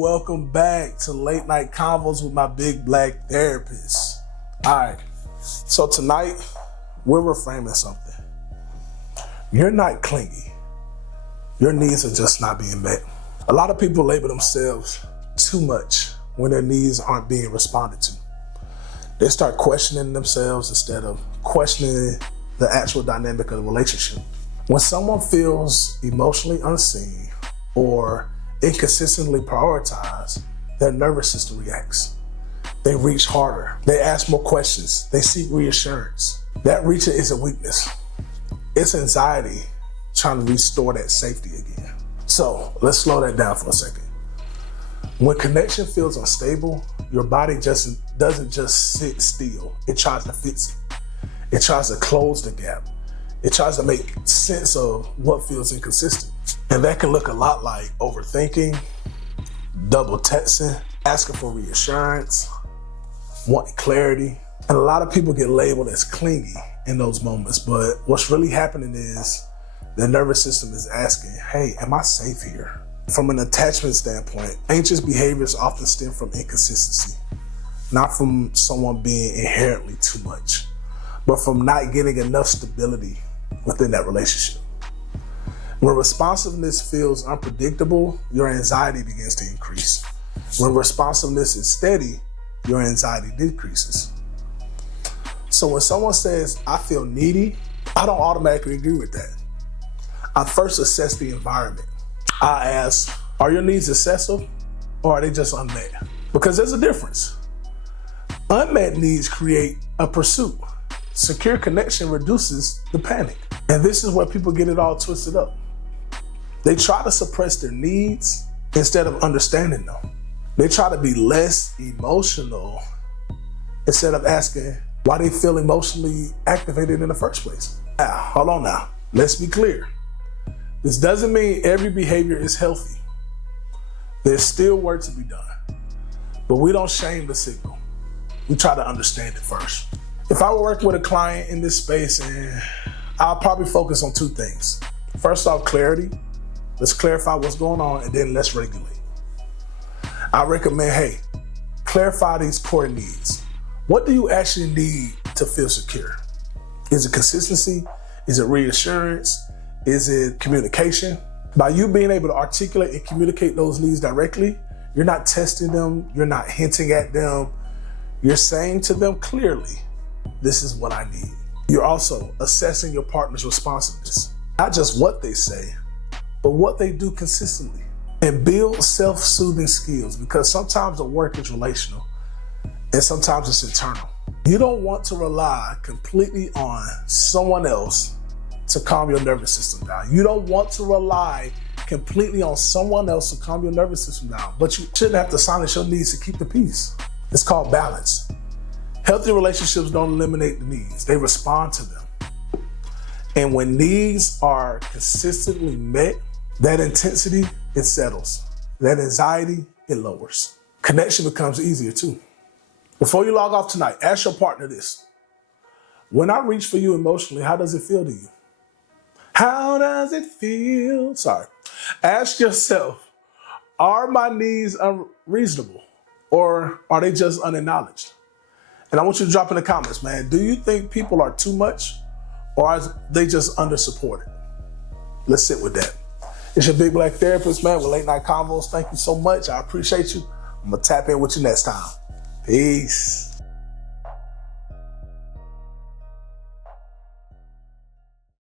Welcome back to Late Night Convos with my big black therapist. All right, so tonight we're reframing something. You're not clingy. Your needs are just not being met. A lot of people label themselves too much when their needs aren't being responded to. They start questioning themselves instead of questioning the actual dynamic of the relationship. When someone feels emotionally unseen or inconsistently prioritized, their nervous system reacts. They reach harder. They ask more questions. They seek reassurance. That reaching isn't weakness. It's anxiety trying to restore that safety again. So let's slow that down for a second. When connection feels unstable, your body doesn't just sit still. It tries to fix it. It tries to close the gap. It tries to make sense of what feels inconsistent. And that can look a lot like overthinking, double texting, asking for reassurance, wanting clarity. And a lot of people get labeled as clingy in those moments, but what's really happening is the nervous system is asking, hey, am I safe here? From an attachment standpoint, anxious behaviors often stem from inconsistency, not from someone being inherently too much, but from not getting enough stability within that relationship. When responsiveness feels unpredictable, your anxiety begins to increase. When responsiveness is steady, your anxiety decreases. So when someone says, I feel needy, I don't automatically agree with that. I first assess the environment. I ask, are your needs excessive or are they just unmet? Because there's a difference. Unmet needs create a pursuit. Secure connection reduces the panic. And this is where people get it all twisted up. They try to suppress their needs instead of understanding them. They try to be less emotional instead of asking why they feel emotionally activated in the first place. Now, hold on now. Let's be clear. This doesn't mean every behavior is healthy. There's still work to be done. But we don't shame the signal. We try to understand it first. If I were working with a client in this space, I'll probably focus on two things. First off, clarity. Let's clarify what's going on, and then let's regulate. I recommend, hey, clarify these core needs. What do you actually need to feel secure? Is it consistency? Is it reassurance? Is it communication? By you being able to articulate and communicate those needs directly, you're not testing them, you're not hinting at them, you're saying to them clearly, this is what I need. You're also assessing your partner's responsiveness, not just what they say, but what they do consistently. And build self-soothing skills, because sometimes the work is relational and sometimes it's internal. You don't want to rely completely on someone else to calm your nervous system down. You don't want to rely completely on someone else to calm your nervous system down, but you shouldn't have to silence your needs to keep the peace. It's called balance. Healthy relationships don't eliminate the needs, they respond to them. And when needs are consistently met, that intensity, it settles. That anxiety, it lowers. Connection becomes easier too. Before you log off tonight, ask your partner this. When I reach for you emotionally, how does it feel to you? How does it feel? Ask yourself, are my needs unreasonable or are they just unacknowledged? And I want you to drop in the comments, man. Do you think people are too much or are they just under-supported? Let's sit with that. It's your big black therapist, man, with Late Night Convos. Thank you so much. I appreciate you. I'm going to tap in with you next time. Peace.